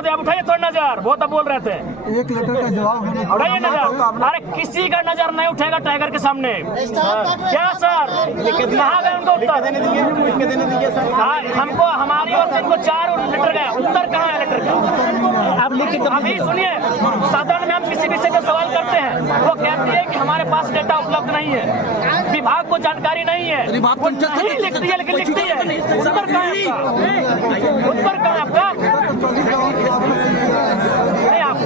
महोदय आप उठाइए थोड़ा नजर, वो तो बोल रहे थे एक लेटर का जवाब उठाइए नजर। अरे किसी का नजर नहीं उठेगा टाइगर के सामने। क्या सर कहाँ गए उनको उत्तर हमको हमारी ओर से इनको 4 लेटर गया, उत्तर कहाँ है लेटर का? आप लिख के अभी सुनिए, सदन में हम किसी विषय का सवाल करते हैं, वो कहती है कि हमारे पास डेटा उपलब्ध नहीं है, विभाग को जानकारी नहीं है, वो नहीं लिखती है लेकिन लिखती है। उत्तर कहाँ है आपका? उत्तर कहाँ है आपका? नहीं आप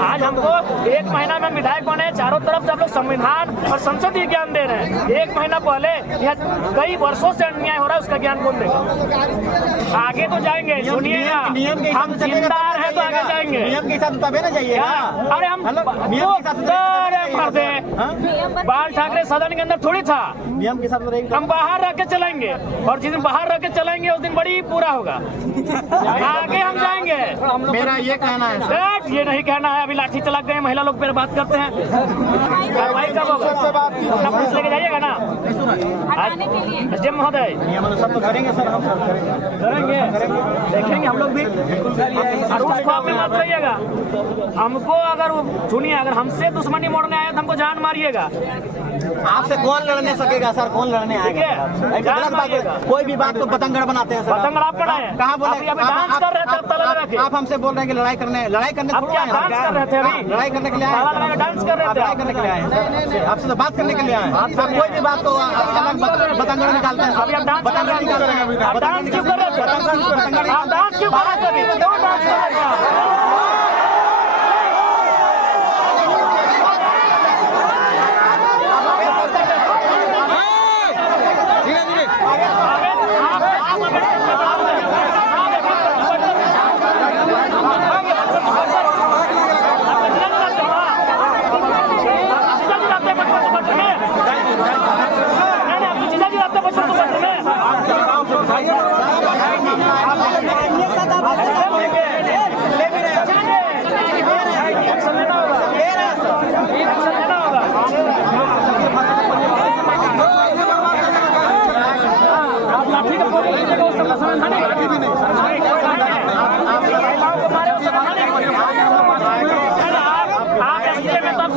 आज हमको 1 महीना में विधायक बने, चारों तरफ से हम लोग संविधान और संसदीय ज्ञान दे रहे हैं। 1 महीना पहले यह कई वर्षों से अन्याय हो रहा है, उसका ज्ञान कौन देगा? आगे तो जाएंगे, सुनिएगा, हम जिम्मेदार हैं तो आगे जाएंगे। नियम के साथ तबे ना जाइए। अरे हम बाल ठाकरे सदन के अंदर थोड़ी था, नियम के साथ हम बाहर रह के चलाएंगे, और जिस दिन बाहर रह के चलाएंगे उस दिन बड़ी पूरा होगा। आगे हम जाएंगे। मेरा ये कहना है सर, ये नहीं कहना है, अभी लाठी चला गए महिला लोग पर बात करते हैं, कार्रवाई कब होगा? अपना पुलिस लेके जाइएगा ना एसडीएम महोदय? सब तो करेंगे सर, हम सब करेंगे, देखेंगे हम लोग भी। और उसको आप मत रहिएगा, हमको अगर सुनिए, अगर हमसे दुश्मनी मोड़ने आए तो हमको जान मारिएगा। आपसे कौन लड़ने सकेगा सर? कौन लड़ने आएगा? गलत बात है, कोई भी बात को पतंगड़ बनाते हैं सर। पतंगड़ आप बनाए? कहाँ बोले? अभी डांस कर रहे थे ताला लगा के। आप हमसे बोल रहे हैं कि लड़ाई करने आप क्या डांस कर रहे थे? अभी लड़ाई करने के लिए ताला आए? लगा के डांस कर रहे थे? लड़ाई करने के लिए आए? आपसे तो बात करने के लिए आए। आप कोई भी बात को अलग पतंगड़ निकालते हैं। अभी आप डांस क्यों कर रहे थे? आप डांस क्यों कर रहे थे? आप डांस क्यों कर रहे थे? क्यों डांस कर रहे थे?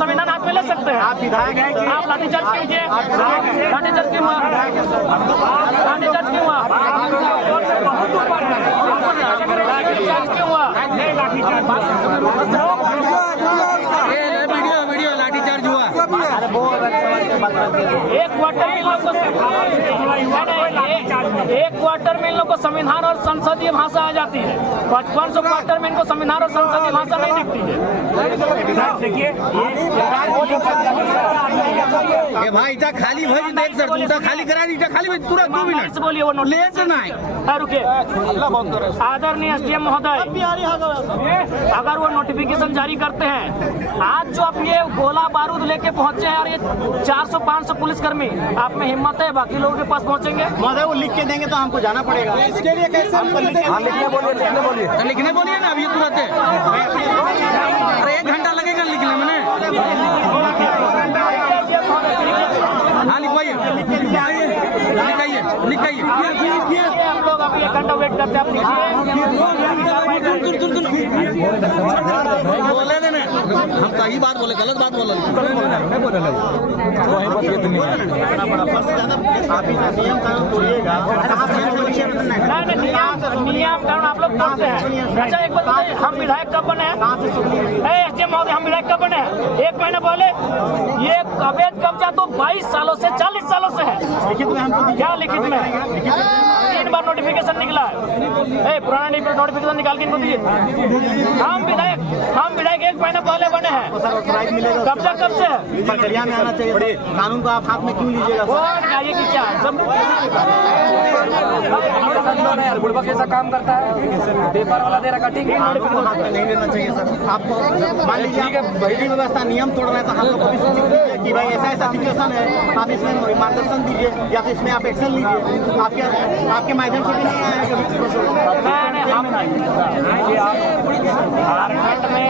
संविधान हाथ में ले सकते हैं। आप विधायक हैं कि आप लाठीचार्ज कीजिए, लाठीचार्ज क्यों हुआ? लाठीचार्ज क्यों हुआ? लाठीचार्ज क्यों हुआ? वीडियो लाठीचार्ज हुआ। एक क्वार्टर में इन लोग को संविधान और संसदीय भाषा आ जाती है, 5500 क्वार्टर में इनको संविधान और संसदीय भाषा नहीं दिखती है। देखिए भाई इटा खाली भरी देख सर, तू खाली करा दी, खाली भरी तुरंत 2 मिनट से बोलिए, वो नोट ले से नहीं। रुकिए, आदरणीय एसडीएम महोदय, अगर वो नोटिफिकेशन जारी करते हैं, आज जो आप ये गोला बारूद लेके पहुंचे हैं और ये 400-500 पुलिसकर्मी, आप में हिम्मत है बाकी लोगों के पास पहुंचेंगे? महोदय वो लिख के देंगे तो हमको जाना पड़ेगा। इसके लिए कैसे लिखने बोलिए ना, अभी तुरंत। अरे 1 घंटा लगेगा लिखने में। हाँ लिखवाइए, लिखाइए। हम लोग अभी 1 घंटा वेट करते हैं, आप बोले देने, हम सही बात बोले, गलत बात बोले। नियम कानून आप लोग तोड़ते हैं। अच्छा एक बात बताइए, हम विधायक कब बने हैं? एसडीएम महोदय, हम विधायक कब बने हैं? 1 महीना पहले। ये अवैध कब्जा तो 22 सालों से, 40 सालों से है। लिखित में हमको क्या लिखित में? 3 बार नोटिफिकेशन निकला है। पुराना नोटिफिकेशन निकाल के इनको दीजिए। हम विधायक 1 महीना पहले बने हैं। कब्जा कब से है? प्रक्रिया में आना चाहिए। कानून को आप हाथ में क्यों लीजिएगा? ये कि क्या बुढ़बा कैसा काम करता है, पेपर वाला दे रखा, ठीक है, नहीं लेना चाहिए सर। आपको मान लीजिए विधि व्यवस्था नियम तोड़ रहे हैं तो हम लोग को भी सूचित कीजिए कि भाई ऐसा सिचुएशन है, आप इसमें मार्गदर्शन दीजिए या फिर इसमें आप एक्शन लीजिए। आपके माध्यम से भी नहीं आया चेयरमैन आए। झारखंड में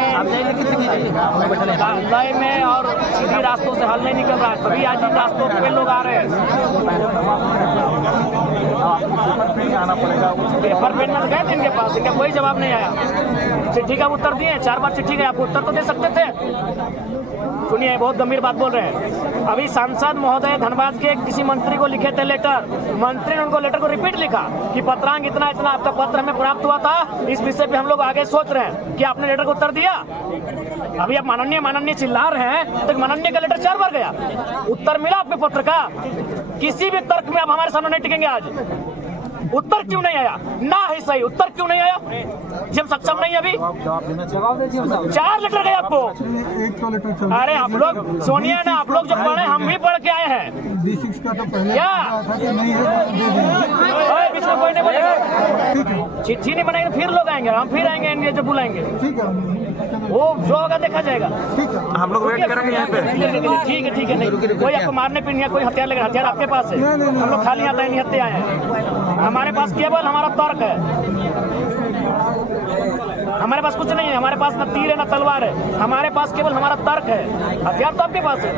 लय में और सीधी रास्तों से हल नहीं निकल रहा है, तभी आज इन रास्तों पे लोग आ रहे हैं। आना पड़ेगा। पेपर पेन में गए थे इनके पास, इनका कोई जवाब नहीं आया। चिट्ठी का उत्तर दिए, 4 बार चिट्ठी गए, आपको उत्तर तो दे सकते थे। सुनिए, बहुत गंभीर बात बोल रहे हैं। अभी सांसद महोदय धनबाद के किसी मंत्री को लिखे थे लेटर, मंत्री ने उनको लेटर को रिपीट लिखा कि पत्रांक इतना इतना आपका पत्र हमें प्राप्त हुआ था, इस विषय पे हम लोग आगे सोच रहे हैं। कि आपने लेटर को उत्तर दिया? अभी आप माननीय माननीय चिल्ला रहे हैं, तो माननीय का लेटर 4 बार गया, उत्तर मिला आपके पत्र का? किसी भी तर्क में आप हमारे सामने नहीं टिकेंगे। आज उत्तर क्यों नहीं आया? ना ही सही, उत्तर क्यों नहीं आया? जब सक्षम नहीं अभी 4 लेटर गए आपको। अरे आप लोग सुनिए ना, आप लोग जो पढ़े, हम भी पढ़ के आए हैं। क्या बीच में कोई नहीं बोलेगा? चिट्ठी नहीं बनाएंगे फिर लोग आएंगे, हम फिर आएंगे इनके जब बुलाएंगे, वो जो होगा देखा जाएगा। हम लोग वेट करेंगे यहाँ पे। ठीक है, ठीक है। नहीं कोई आपको मारने पीने कोई हथियार लेगा, हथियार आपके पास है। हम लोग खाली आता है, नहीं हत्या आए हैं। हमारे पास केवल हमारा तर्क है, हमारे पास कुछ नहीं है। हमारे पास न तीर है न तलवार है, हमारे पास केवल हमारा तर्क है। हथियार तो आपके पास है।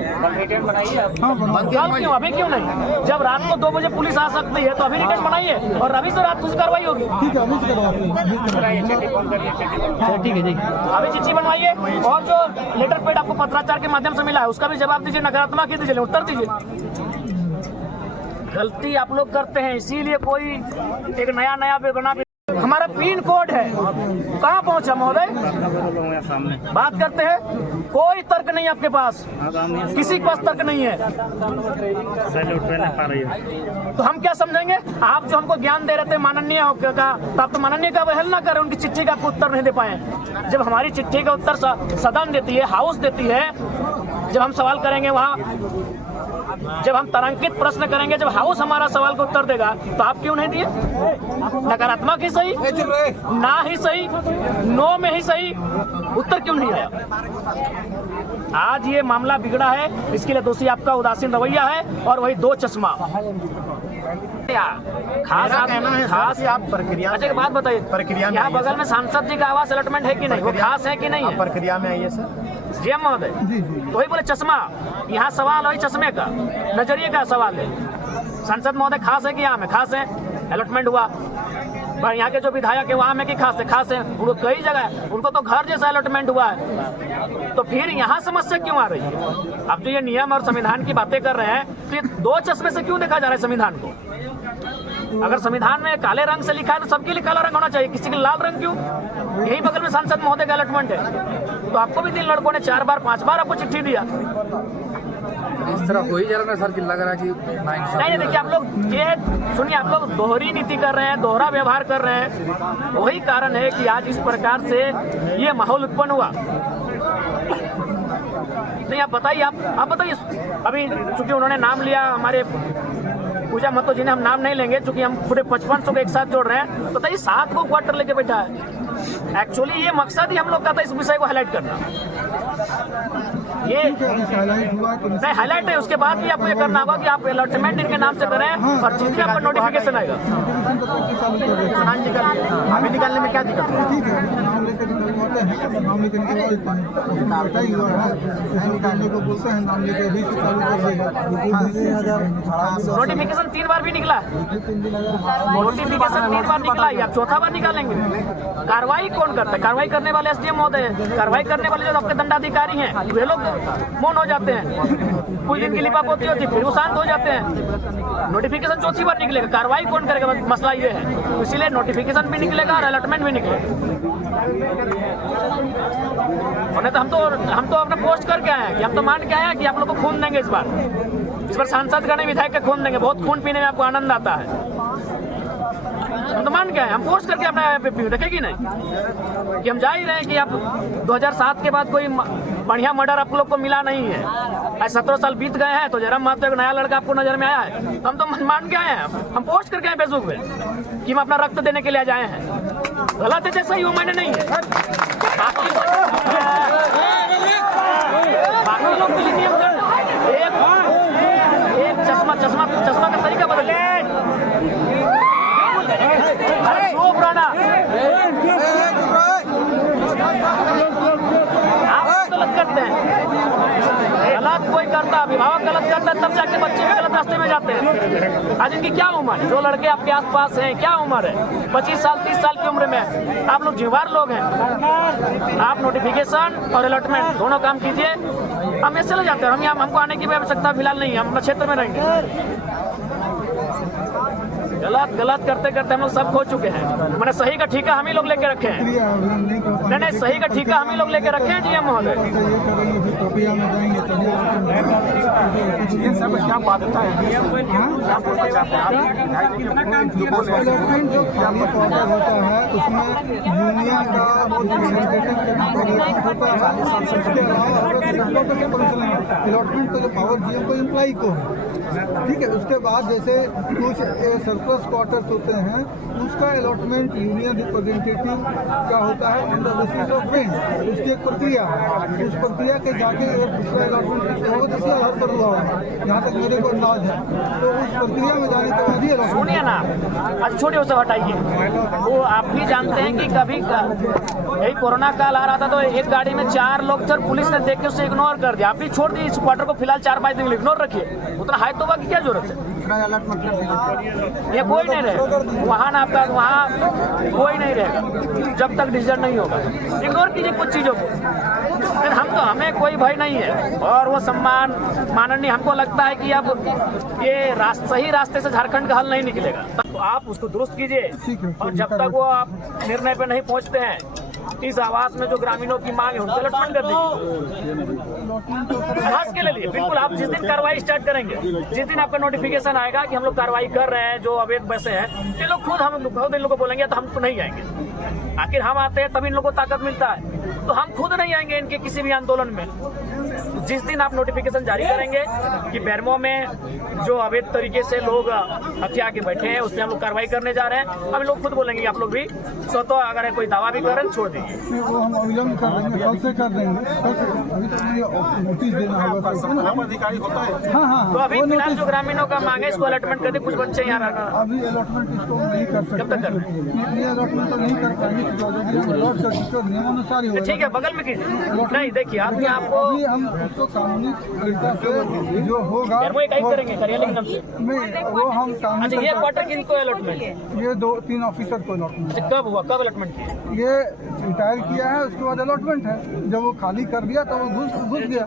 क्यों अभी क्यों नहीं? जब रात को 2 बजे पुलिस आ सकती है तो अभी रिटर्न बनाइए और अभी से रात को कार्रवाई होगी। ठीक है जी, अभी चिट्ठी बनवाइए और जो लेटर पेड आपको पत्राचार के माध्यम से मिला है उसका भी जवाब दीजिए, नकारात्मक ही दीजिए, उत्तर दीजिए। गलती आप लोग करते हैं, इसीलिए कोई एक नया बना। हमारा पिन कोड है, कहाँ पहुँचा महोदय? बात करते हैं, कोई तर्क नहीं आपके पास, किसी के पास तर्क नहीं है। तो हम क्या समझेंगे? आप जो हमको ज्ञान दे रहे थे माननीय का, तो आप तो माननीय का अवहेलना करें, उनकी चिट्ठी का आपको उत्तर नहीं दे पाए। जब हमारी चिट्ठी का उत्तर सदन देती है, हाउस देती है, जब हम सवाल करेंगे वहाँ, जब हम तारांकित प्रश्न करेंगे, जब हाउस हमारा सवाल का उत्तर देगा, तो आप क्यों नहीं दिए? नकारात्मक ही सही, ना ही सही, नो में ही सही, उत्तर क्यों नहीं आया? आज ये मामला बिगड़ा है, इसके लिए दोषी आपका उदासीन रवैया है और वही 2 चश्मा। खास आप प्रक्रिया, अच्छा एक बात बताइए, प्रक्रिया यहाँ बगल में सांसद जी का आवास अलॉटमेंट है कि नहीं? वो खास है कि नहीं है? प्रक्रिया में आइए सर। सीएम महोदय वही बोले चश्मा, यहाँ सवाल वही चश्मे का, नजरिए का सवाल है। सांसद महोदय खास है कि यहाँ में खास है? अलॉटमेंट हुआ, पर यहाँ के जो विधायक है वहाँ में कि खास है, उनको कई जगह है, उनको तो घर जैसा अलॉटमेंट हुआ है, तो फिर यहाँ समस्या क्यों आ रही है? अब जो ये नियम और संविधान की बातें कर रहे हैं, तो ये 2 चश्मे से क्यों देखा जा रहा है संविधान को? अगर संविधान में काले रंग से लिखा है तो सबके लिए काला रंग होना चाहिए, किसी के लाल रंग क्यों? यही बगल में सांसद महोदय का अलॉटमेंट है, तो आपको भी 3 लड़कों ने 4 बार 5 बार आपको चिट्ठी दिया। इस तरह कोई जरा ना सर कि लग रहा है कि नहीं, देखिए आप लोग ये सुनिए, आप लोग दोहरी नीति कर रहे हैं, दोहरा व्यवहार कर रहे हैं। वही कारण है कि आज इस प्रकार से ये माहौल उत्पन्न हुआ। नहीं आप बताइए, आप बताइए। अभी चूंकि उन्होंने नाम लिया हमारे पूजा महतो जी ने, हम नाम नहीं लेंगे चूंकि हम पूरे 5500 को एक साथ जोड़ रहे हैं, बताइए 7 को क्वार्टर लेके बैठा है। एक्चुअली ये मकसद ही हम लोग का था इस विषय को हाईलाइट करना। ये नहीं हाईलाइट है, उसके बाद भी आपको ये करना होगा कि आप अलॉटमेंट इनके नाम से करें और जिस भी आपको नोटिफिकेशन आएगा। अभी निकालने में क्या दिक्कत है? नोटिफिकेशन 3 बार भी निकला, नोटिफिकेशन 3 बार निकला, या 4था बार निकालेंगे। कार्रवाई कौन करता है? कार्रवाई करने वाले एसडीएम महोदय हैं, कार्रवाई करने वाले जो आपके दंडाधिकारी हैं वे लोग मौन हो जाते हैं, कुछ दिन की लिपापोती होती है फिर वो शांत हो जाते हैं। नोटिफिकेशन 4थी बार निकलेगा, कार्रवाई कौन करेगा? मसला ये है, तो इसीलिए नोटिफिकेशन भी निकलेगा और अलॉटमेंट भी निकलेगा। और नहीं तो हम तो अपना पोस्ट करके आए हैं कि हम तो मान के आए हैं कि आप लोग को खून देंगे इस बार सांसद का नहीं विधायक का खून देंगे, बहुत खून पीने में आपको आनंद आता है। हम तो मान के आए, हम पोस्ट करके अपना देखेगी नहीं कि हम जा ही रहे हैं कि आप 2007 के बाद कोई बढ़िया मर्डर आप लोग को मिला नहीं है। 17 साल बीत गए हैं तो जयराम महतो एक नया लड़का आपको नजर में आया है, हम तो मान के आए हैं, हम पोस्ट करके आए फेसबुक पे कि हम अपना रक्त देने के लिए जाए हैं। गलत है जैसा ही वो मैंने नहीं है। बाकी लोग तो नियम एक चश्मा का तरीका बदल, अरे जो पुराना अभिभावक गलत करता है तब जाके बच्चे भी गलत रास्ते में जाते हैं। आज इनकी क्या उम्र है? जो लड़के आपके आसपास हैं क्या उम्र है? 25 साल 30 साल की उम्र में आप लोग जिम्मेवार लोग हैं। आप नोटिफिकेशन और अलॉटमेंट दोनों काम कीजिए। हम ऐसे चले जाते हैं। हम यहाँ हमको आने की भी आवश्यकता फिलहाल नहीं है। हम अपने क्षेत्र में रहेंगे। गलत करते करते हम लोग सब खो चुके हैं। मैंने सही का ठेका हम ही लोग लेके रखे हैं। नहीं सही का ठेका हम ही लोग लेके रखे हैं। जी एम महोदय क्या बाध्यता है? जो खाली पौधा होता है उसमें यूनियन का अलॉटमेंट तो जो पावर जीएम को एम्प्लॉई को है, ठीक है। उसके बाद जैसे कुछ सरप्लस क्वार्टर्स होते हैं उसका अलॉटमेंट यूनियन रिप्रेजेंटेटिव का होता है on the basis of rent. उसकी एक प्रक्रिया है। उस प्रक्रिया के जाके दूसरा अलॉटमेंट हो जैसे आधार पर हुआ है, जहाँ तक मेरे को अंदाज है। तो उस प्रक्रिया में जाने के बाद ही अलॉटमेंट। सुनिए ना, अच्छा छोड़िए उसे हटाइए। वो आप भी जानते हैं कि कभी यही कोरोना काल आ रहा था तो एक गाड़ी में 4 लोग थे, पुलिस ने देख के उसे इग्नोर कर दिया। आप भी छोड़ दिए इस क्वार्टर को फिलहाल 4-5 दिन इग्नोर रखिए। उतना हाई तोबा की क्या जरूरत है? ये कोई नहीं रहेगा वहाँ ना, आपका वहाँ कोई नहीं रहेगा जब तक डिसीजन नहीं होगा। इग्नोर कीजिए कुछ चीज़ों को। फिर हमें कोई भय नहीं है और वो सम्मान माननीय हमको लगता है कि अब ये सही रास्ते से झारखंड का हल नहीं निकलेगा। तो आप उसको दुरुस्त कीजिए और जब तक वो आप निर्णय पे नहीं पहुंचते हैं इस आवास में जो ग्रामीणों की मांग है उनको अलॉटमेंट कर दीजिए। आवास के लिए बिल्कुल आप जिस दिन कार्रवाई स्टार्ट करेंगे, जिस दिन आपका नोटिफिकेशन आएगा कि हम लोग कार्रवाई कर रहे हैं जो अवैध बसे हैं, ये लोग खुद इन लोगों को बोलेंगे तो हम तो नहीं आएंगे। आखिर हम आते हैं तभी इन लोगों को ताकत मिलता है। तो हम खुद नहीं आएंगे इनके किसी भी आंदोलन में। जिस दिन आप नोटिफिकेशन जारी करेंगे कि बेरमो में जो अवैध तरीके से लोग हथिया के बैठे हैं उस पर हम लोग कार्रवाई करने जा रहे हैं, हम लोग खुद बोलेंगे आप लोग भी स्वतः अगर कोई दावा भी कर रहे हैं छोड़ दीजिए। वो हम अविलंब कर देंगे, कल से कर देंगे। कल से अभी तो ये नोटिस देना होगा अधिकारी होता है। हाँ तो अभी फिलहाल जो ग्रामीणों का मांग है इसको अलॉटमेंट कर दे। कुछ बच्चे यहाँ अभी अलॉटमेंट इसको नहीं कर सकते। कब तक करना ये अलॉटमेंट तो नहीं कर पाएंगे, अलॉट सर्टिफिकेट नियमानुसार ही होगा। ठीक है बगल में कीजिए। नहीं देखिए आपके आपको अभी हम उसको कानूनी तरीका से जो होगा करेंगे कार्यालय के नाम से। नहीं वो हम कानूनी अच्छा ये क्वार्टर किनको अलॉटमेंट? ये 2-3 ऑफिसर को अलॉटमेंट। अच्छा कब हुआ, कब अलॉटमेंट किया? ये रिटायर किया है उसके बाद अलॉटमेंट है। जब वो खाली कर दिया तो वो घुस गया।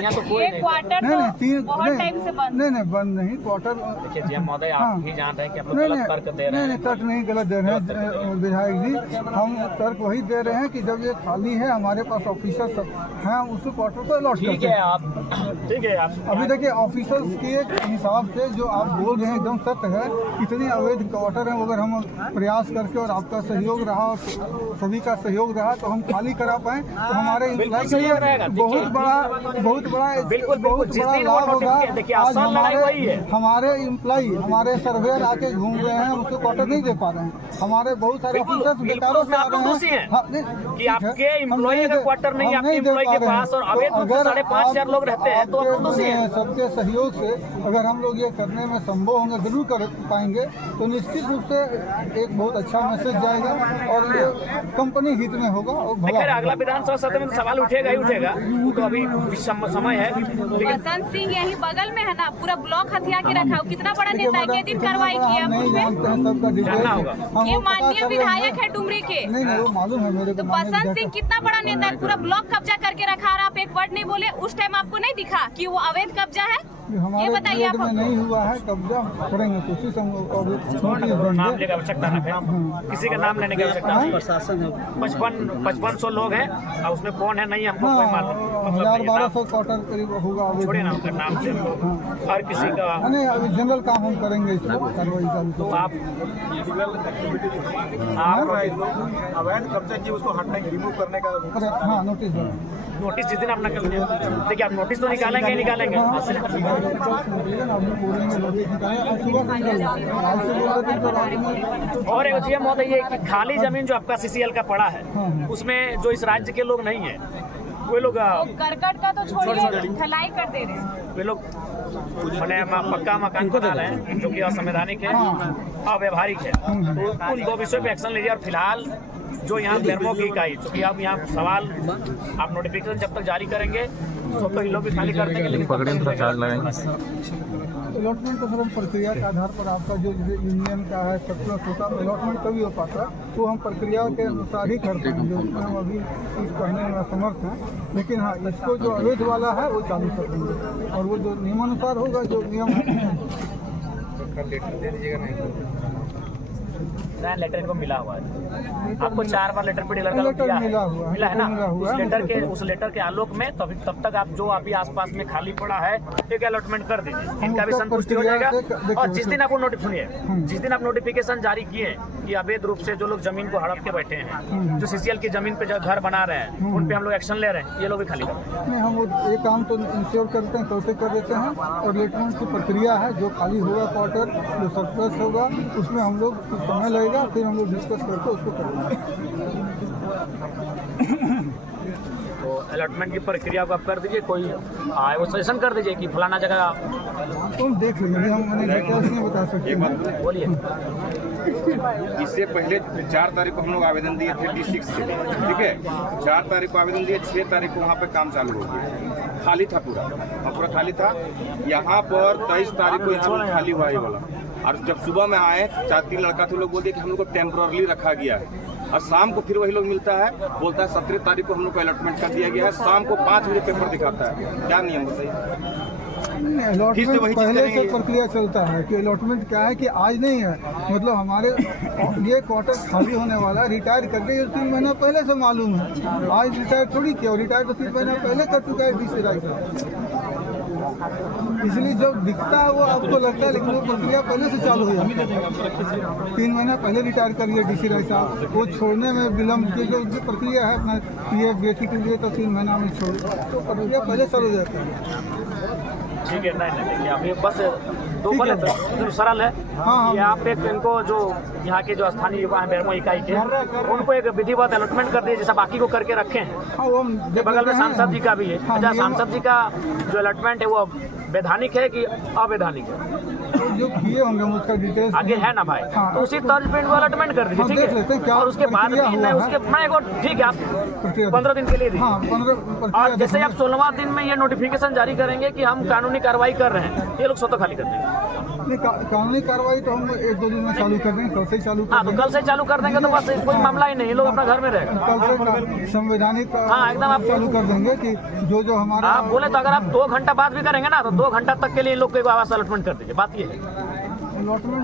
यहाँ तो कोई नहीं। क्वार्टर नहीं तो बहुत टाइम से बंद। नहीं बंद नहीं क्वार्टर। देखिए जी महोदय आप भी जान रहे हैं कि आप लोग नहीं गलत तर्क दे रहे हैं। नहीं तर्क नहीं गलत दे रहे हैं विधायक जी। हम तर्क वही दे रहे हैं कि जब ये खाली है हमारे पास ऑफिसर सब हैं, हम उस क्वार्टर को अलॉट ठीक करते है हैं। आप ठीक है आप अभी देखिए ऑफिसर्स के हिसाब से जो आप बोल रहे हैं एकदम सत्य है। इतनी अवैध क्वार्टर है, अगर हम प्रयास करके और आपका सहयोग रहा और सभी का सहयोग रहा तो हम खाली करा पाए तो हमारे बिल्कुल सहयोग रहेगा। बहुत बड़ा बिल्कुल बहुत जिस बड़ा दिन लाभ वो होगा। देखिए आज आसान लड़ाई वही है। हमारे एम्प्लॉई हमारे सर्वेयर आके घूम रहे हैं, उसको क्वार्टर नहीं दे पा रहे हैं। हमारे बहुत सारे ऑफिसर्स बेकारों से आ रहे हैं कि आपके एम्प्लॉई अगर क्वार्टर नहीं है आपके एम्प्लॉई के पास और अवैध रूप से 5,500 लोग रहते हैं तो आप दोषी हैं। सबके सहयोग से अगर हम लोग ये करने में संभव होंगे जरूर कर पाएंगे तो निश्चित रूप से एक बहुत अच्छा मैसेज जाएगा और ये कंपनी हित में होगा। और खैर अगला विधानसभा सत्र में तो सवाल उठेगा ही उठेगा, तो अभी समय है। लेकिन बसंत सिंह यही बगल में है ना, पूरा ब्लॉक हथिया के रखा है। कितना बड़ा नेता है, के दिन कार्रवाई किया नहीं जानते हैं सबका जानना होगा। डिटेल। ये माननीय विधायक है डुमरी के। नहीं वो मालूम है मेरे को। तो बसंत सिंह कितना बड़ा नेता है, पूरा ब्लॉक कब्जा करके रखा और आप एक वर्ड नहीं बोले। उस टाइम आपको नहीं दिखा कि वो अवैध कब्जा है? हमारे बताइए आप में नहीं हुआ है कब्जा, करेंगे कोशिश हम नाम लेने की आवश्यकता है, किसी का नाम लेने की आवश्यकता नहीं। प्रशासन है 5500 लोग हैं और उसमें कौन है नहीं हमको कोई मालूम। 1200 क्वार्टर करीब होगा। छोड़िए ना उनका नाम से हर किसी का। नहीं अभी जनरल काम हम करेंगे इसको कार्रवाई तो का। आप अवैध कब्जा की उसको हटाएंगे, रिमूव करने का। हाँ नोटिस नोटिस जिस दिन आप न कर देखिए आप नोटिस तो निकालेंगे ही निकालेंगे। और एक चीज महोदय ये कि खाली जमीन जो आपका CCL का पड़ा है उसमें जो इस राज्य के लोग नहीं है वे लोग करकट का तो छोड़िए, ढलाई कर दे रहे हैं। वे लोग मैंने पक्का मकान बना रहे हैं जो कि असंवैधानिक है, अव्यवहारिक है, तो उन 2 विषयों पे एक्शन लीजिए। और फिलहाल जो यहाँ बेरमो की इकाई, चूँकि अब यहाँ सवाल आप नोटिफिकेशन जब तक जारी करेंगे तो ही लोग भी खाली कर देंगे, लेकिन अलॉटमेंट का हम प्रक्रिया के आधार पर आपका जो यूनियन का है सर्कुलर होता है, अलॉटमेंट कभी हो पाता है तो हम प्रक्रिया के अनुसार ही करते हैं, जो हम अभी इस कहने में असमर्थ हैं। लेकिन हाँ, इसको जो अवैध वाला है वो चालू कर देंगे, और वो जो नियमानुसार होगा, जो नियम लेटर इनको मिला हुआ है। आपको 4 बार लेटर पे डीलर का लेटर दिया है, मिला हुआ है, मिला है ना? मिला हुआ है। उस लेटर के आलोक में तब तक आप जो अभी आसपास में खाली पड़ा है एक अलॉटमेंट कर दीजिए, इनका भी संतुष्टि हो जाएगा। और जिस दिन आपको सुनिए, जिस दिन आप नोटिफिकेशन जारी किए कि अवैध रूप से जो लोग जमीन को हड़प के बैठे हैं, जो CCL की जमीन पे जो घर बना रहे हैं, उन पे हम लोग एक्शन ले रहे हैं, ये लोग भी खाली कर रहे हैं। नहीं, हम ये काम तो इंश्योर करते हैं, कैसे कर देते हैं। और अलॉटमेंट की प्रक्रिया है, जो खाली होगा क्वार्टर, जो सरप्लस होगा, उसमें हम लोग समय लगेगा, फिर हम लोग डिस्कस करके उसको करेंगे। तो अलॉटमेंट की प्रक्रिया को आप कर दीजिए, कोई वो सजेशन कर दीजिए कि फलाना जगह तुम देख लेंगे, हम डिटेल्स नहीं बता सकते। बोलिए। इससे पहले 4 तारीख को हम लोग आवेदन दिए थे D6 के लिए, ठीक है। 4 तारीख को आवेदन दिए, 6 तारीख को वहाँ पे काम चालू हो गया, खाली था पूरा खाली था। यहाँ पर 23 तारीख को यहाँ पर खाली हुआ ये वाला, और जब सुबह में आए 4-3 लड़का थे, लोग बोलते कि हम लोग को टेम्पररी रखा गया है, और शाम को फिर वही लोग मिलता है, बोलता है 17 तारीख को हम लोग को अलॉटमेंट कर दिया गया है, शाम को 5 बजे पेपर दिखाता है। क्या नियम बताइए? अलॉटमेंट पहले से प्रक्रिया चलता है कि अलॉटमेंट क्या है कि आज नहीं है, मतलब हमारे ये क्वार्टर खाली होने वाला है, रिटायर करके ये 3 महीना पहले से मालूम है। आज रिटायर थोड़ी किया, रिटायर तो 3 महीना पहले कर चुका है DC राय, इसलिए जब दिखता है वो आपको लगता है, लेकिन वो प्रक्रिया पहले से चालू हो जाती है। 3 महीना पहले रिटायर कर लिया DC राय साहब, वो छोड़ने में विलम्ब की जो प्रक्रिया है अपना PF बेटी के लिए, तो 3 महीना में छोड़, तो प्रक्रिया पहले चालू हो जाती है। ठीक है, नहीं देखिए अभी बस 2 बोले तो सरल है। हाँ। ये आप एक इनको जो यहाँ के जो स्थानीय युवा हैं बेरमो इकाई के, उनको एक विधिवत अलॉटमेंट कर दिए, जैसा बाकी को करके रखे हैं। हाँ, वो हम बगल में सांसद जी का भी है। हाँ, अच्छा, सांसद जी का जो अलॉटमेंट है वो वैधानिक है कि अवैधानिक है? जो किए होंगे उसका डिटेल्स आगे है ना भाई, हाँ। तो उसी तर्ज पे इनको अलॉटमेंट कर दीजिए, हम ठीक देख लेते हैं है। क्या और उसके बाद प्रक्रिया भी हुआ है। उसके मैं को ठीक है, आप 15 दिन के लिए दीजिए। हाँ, 15 और जैसे आप 16वां दिन में ये नोटिफिकेशन जारी करेंगे कि हम कानूनी कार्रवाई कर रहे हैं, ये लोग स्वतः खाली कर देंगे। कानूनी कार्रवाई तो हम 1-2 दिन में चालू कर देंगे, कल से चालू कर हाँ, तो कल से चालू कर देंगे तो बस कोई मामला ही नहीं, लोग अपना घर में रहेगा। कल से संवैधानिक हाँ, एकदम आप चालू कर देंगे कि जो हमारा आप बोले तो अगर आप 2 घंटा बाद भी करेंगे ना, तो 2 घंटा तक के लिए इन लोग को आवास अलॉटमेंट कर दीजिए। बात ये है,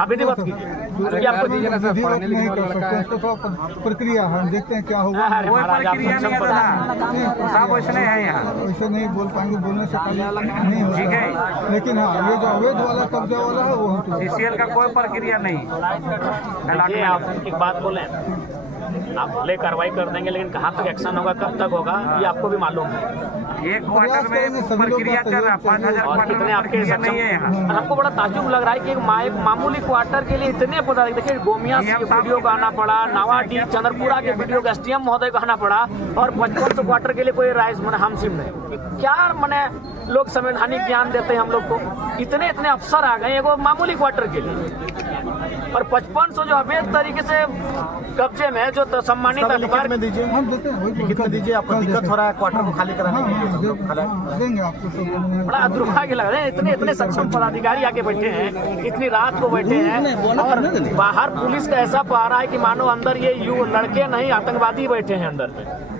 आप विधिवत कीजिए, क्योंकि आपको विधिवत नहीं कर सकते, उसको थोड़ा प्रक्रिया है, हम देखते हैं क्या होगा। अरे महाराज, आप सक्षम प्रधान वैसे नहीं बोल पाएंगे, बोलने से पहले नहीं होगा। लेकिन हाँ, ये जो अवैध वाला कब्जा वाला है वो हम CCL का कोई प्रक्रिया नहीं। देखिए, आप एक बात बोलें, आप भले कार्रवाई कर देंगे, लेकिन कहाँ तक एक्शन होगा, कब तक होगा, ये आपको भी मालूम है। एक क्वार्टर में प्रक्रिया चल रहा है, 5000 और क्वार्टर कितने में आपके प्रक्रिया नहीं है यहाँ। सक्षम, हमको बड़ा ताज्जुब लग रहा है कि एक मामूली क्वार्टर के लिए इतने पता, देखिए गोमिया के वीडियो को आना पड़ा, नावाडी चंद्रपुरा के वीडियो को SDM महोदय को आना पड़ा, और 5500 क्वार्टर के लिए कोई राइस मैंने हम सिम नहीं। क्या मैंने लोग संवैधानिक ज्ञान देते हैं हम लोग को, इतने अफसर आ गए एगो मामूली क्वार्टर के लिए, और 5500 जो अवैध तरीके से कब्जे में जो सम्मानित अधिकार में दीजिए, हम देते हैं, वही लिखित में दीजिए, आपको दिक्कत हो रहा है क्वार्टर को खाली कराने के लिए। देंगे आपको सब। बड़ा दुर्भाग्य लग रहा है, इतने सक्षम पदाधिकारी आके बैठे हैं, इतनी रात को बैठे हैं, और बाहर पुलिस का ऐसा पहरा है कि मानो अंदर ये लड़के नहीं आतंकवादी बैठे हैं अंदर में।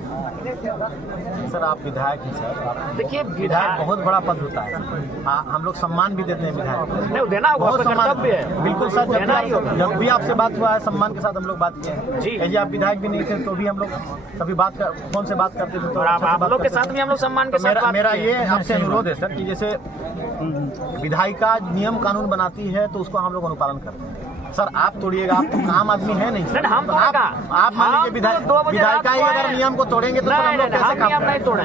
सर आप विधायक हैं सर, देखिए विधायक बहुत बड़ा पद होता है, हम लोग सम्मान भी देते हैं विधायक, नहीं देना होगा, बहुत आपका सम्मान कर्तव्य है। बिल्कुल सर, देना ही होगा। जब भी आपसे बात हुआ है सम्मान के साथ हम लोग बात किए हैं जी। यदि आप विधायक भी नहीं थे तो भी हम लोग कभी फोन से बात करते थे, तो और आप लोग के साथ भी हम लोग सम्मान के साथ बात मेरा किए ये हैं। आपसे अनुरोध है सर कि जैसे विधायिका नियम कानून बनाती है तो उसको हम लोग अनुपालन करते हैं। सर आप तोड़िएगा, आप तो आम आदमी है नहीं, नहीं, हम तो आप मान लीजिए विधायिका ही अगर नियम को तोड़ेंगे तो हम लोग कैसे काम हम नहीं तोड़े,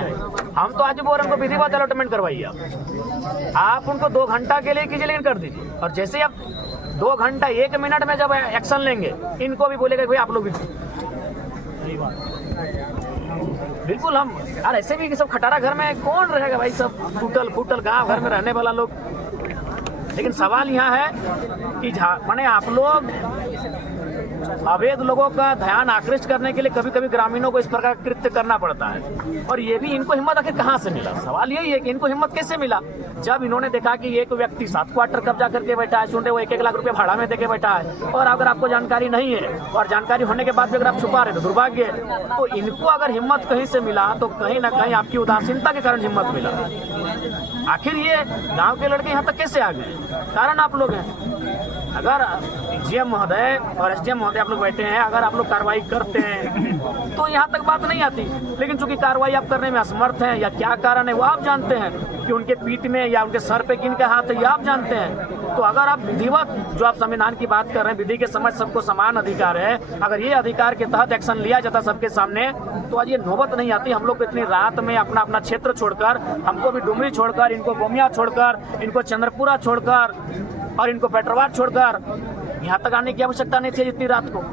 हम तो आज बोल रहे उनको विधिवत अलॉटमेंट करवाइए। आप उनको 2 घंटा के लिए कीजिए, लेकिन कर दीजिए, और जैसे आप 2 घंटा 1 मिनट में जब एक्शन लेंगे, इनको भी बोलेगा भाई आप लोग भी बिल्कुल। हम और ऐसे भी सब खटारा घर में कौन रहेगा भाई, सब टूटल फूटल गाँव घर में रहने वाला लोग, लेकिन सवाल यहाँ है कि माने आप लोग अवैध लोगों का ध्यान आकृष्ट करने के लिए कभी कभी ग्रामीणों को इस प्रकार का कृत्य करना पड़ता है, और ये भी इनको हिम्मत आखिर कहाँ से मिला? सवाल यही है कि इनको हिम्मत कैसे मिला? जब इन्होंने देखा कि एक व्यक्ति 7 क्वार्टर कब्जा करके बैठा है, सुनते वो 1-1 लाख रुपए भाड़ा में देके बैठा है, और अगर आपको जानकारी नहीं है और जानकारी होने के बाद भी अगर आप छुपा रहे तो दुर्भाग्य है। तो इनको अगर हिम्मत कहीं से मिला तो कहीं ना कहीं आपकी उदासीनता के कारण हिम्मत मिला। आखिर ये गांव के लड़के यहाँ तक कैसे आ गए? कारण आप लोग हैं। अगर डीजीएम महोदय और एसडीएम महोदय आप लोग बैठे हैं, अगर आप लोग कार्रवाई करते हैं तो यहाँ तक बात नहीं आती, लेकिन चूंकि कार्रवाई आप करने में असमर्थ हैं या क्या कारण है वो आप जानते हैं, कि उनके पीठ में या उनके सर पे किन का हाथ है ये आप जानते हैं। तो अगर आप विधिवत, जो आप संविधान की बात कर रहे हैं, विधि के समझ सबको समान अधिकार है, अगर ये अधिकार के तहत एक्शन लिया जाता सबके सामने तो आज ये नौबत नहीं आती। हम लोग इतनी रात में अपना अपना क्षेत्र छोड़कर, हमको भी डुमरी छोड़कर, इनको गोमिया छोड़कर, इनको चंद्रपुरा छोड़कर और इनको पेट्रोवाट छोड़कर यहाँ तक आने की आवश्यकता नहीं थी। इतनी रात को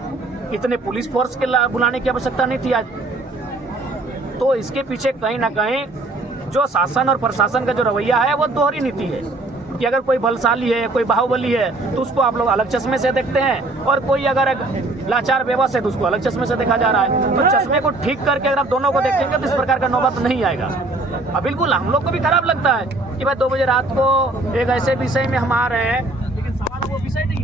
इतने पुलिस फोर्स के बुलाने की आवश्यकता नहीं थी आज। तो इसके पीछे कहीं ना कहीं जो शासन और प्रशासन का जो रवैया है वो दोहरी नीति है, कि अगर कोई बलशाली है, कोई बाहुबली है तो उसको आप लोग अलग चश्मे से देखते हैं, और कोई अगर लाचार बेबस है तो उसको अलग चश्मे से देखा जा रहा है। तो चश्मे को ठीक करके अगर आप दोनों को देखेंगे तो इस प्रकार का नौबत नहीं आएगा। अब बिल्कुल हम लोग को भी खराब लगता है कि भाई 2 बजे रात को एक ऐसे विषय में हम आ रहे हैं, लेकिन सवाल वो विषय नहीं है।